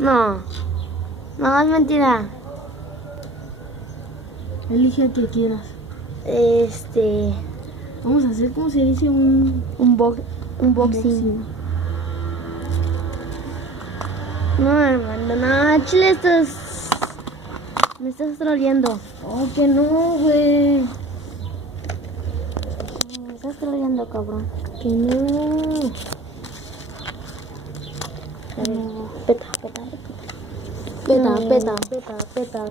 No. No, es mentira. Elige el que quieras. Vamos a hacer, ¿cómo se dice? Unboxing. Unboxing. No, hermano, no, chile, me estás troleando. Oh, que no, güey. Me estás troleando, cabrón. Que no. A ver, peta.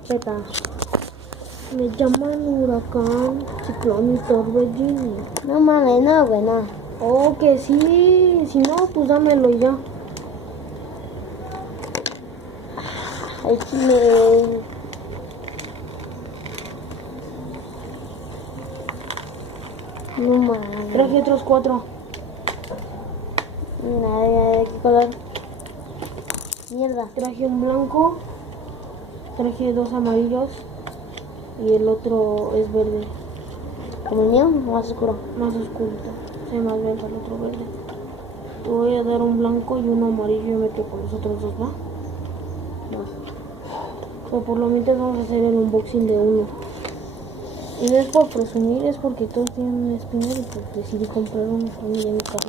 Peta. Me llaman huracán, ciclón y torbellino. No mames, no, güey, no. Oh, que sí. Si no, pues dámelo ya. Ay, chile. No mames. Traje otros 4. Nada, ¿de qué color? Mierda. Traje un blanco. Traje 2 amarillos. Y el otro es verde. ¿Como el mío o más oscuro? Más oscurito. Se ve más verde el otro verde. Te voy a dar un blanco y uno amarillo y me quedo con los otros 2, ¿va? O por lo menos vamos a hacer el unboxing de uno. Y no es por presumir, es porque todos tienen un spinner y pues decidí comprar uno familia en mi casa.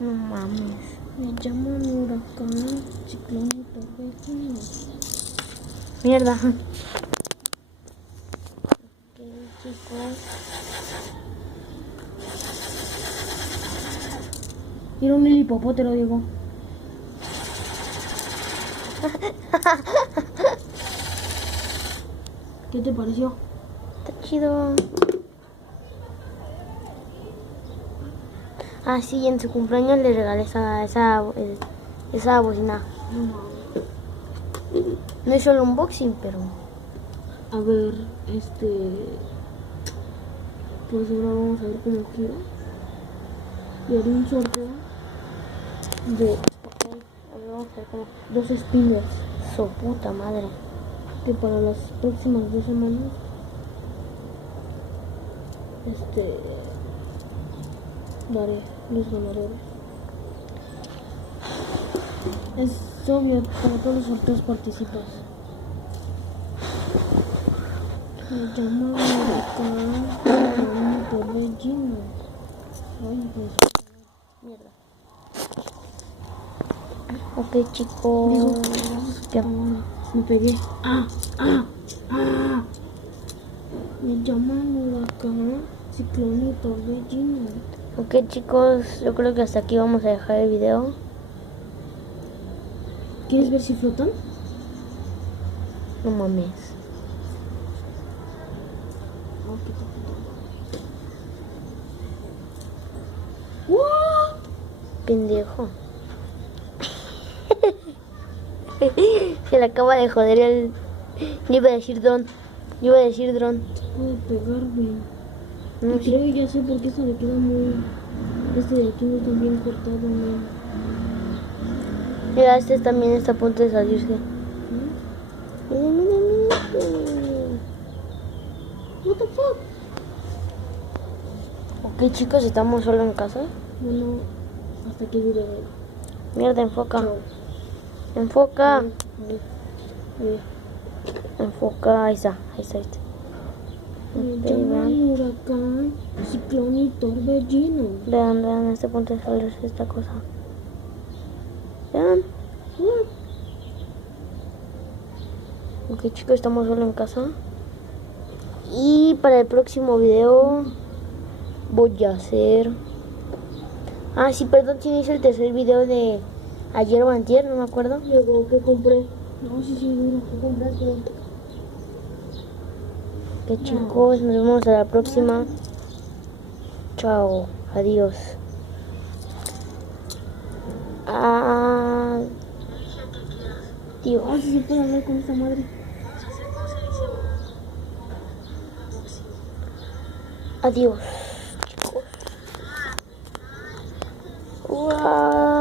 No mames. Me llaman huracán, ciclón y torbellino. Mierda. Ok, chicos. Era un hipopótamo, Diego. ¿Qué te pareció? Está chido. Ah, sí, en su cumpleaños le regalé esa bocina. No es solo unboxing, pero... A ver, pues ahora vamos a ver cómo gira. Y haré un sorteo de A ver, vamos a ver cómo... 2 spinners. Su puta madre. Que para las próximas 2 semanas daré los ganadores. Es obvio, para todos los sorteos participas. Me llaman huracán, torbellino. Ay, pues. Mierda. Ok, chicos. Digo, ¿Qué? me pegué. Me llaman huracán, ciclón y torbellino. Ok, chicos, yo creo que hasta aquí vamos a dejar el video. ¿Quieres ver si flotan? No mames. Pendejo. Se le acaba de joder el... Yo iba a decir dron. Puede pegar bien. No, Y sí. creo que ya sé por qué se le queda muy... Este de aquí no está bien cortado, ¿no? Mira, este también está a punto de salirse. Mira. What the fuck? Ok, chicos, estamos solo en casa. Bueno, hasta aquí el video. Mierda, enfoca. Chao. Enfoca. Ahí. Enfoca. Ahí está. Me Ok, llaman vean. huracán, ciclón y torbellino. Vean, a este punto de salirse esta cosa. Vean. Ok, chicos, estamos solo en casa. Y para el próximo video voy a hacer... Ah, sí, perdón, si no hice el tercer video de ayer o antier, no me acuerdo. Luego, ¿qué compré? No, sí, seguro. ¿Qué compraste? Ok, chicos, nos vemos a la próxima. Chao, adiós. Dios. Ah, sí se puede hablar con esta madre. Adiós, chicos. Wow.